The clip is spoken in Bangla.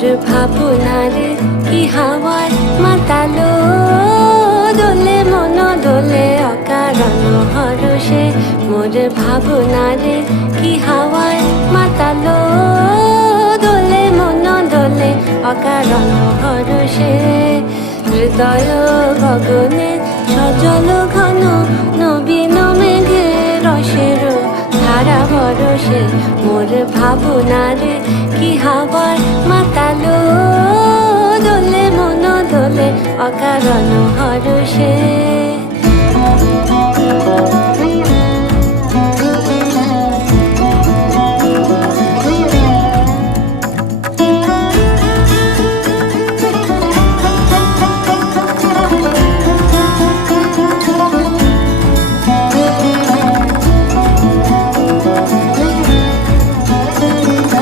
মোর ভাবনারে কি হাওয়ায় মাতালো দোলে মন দোলে অকারণ হরষে মোর ভাবনারে কি হাওয়ায় মাতালো দোলে মন দোলে অকারণ হরষে হৃদয় গগনে সজল ঘন নবীন মেঘে রসের ধারা বরষে মোর ভাবনারে কি হাওয়ায় মাতালো দোলে মন দোলে অকারণ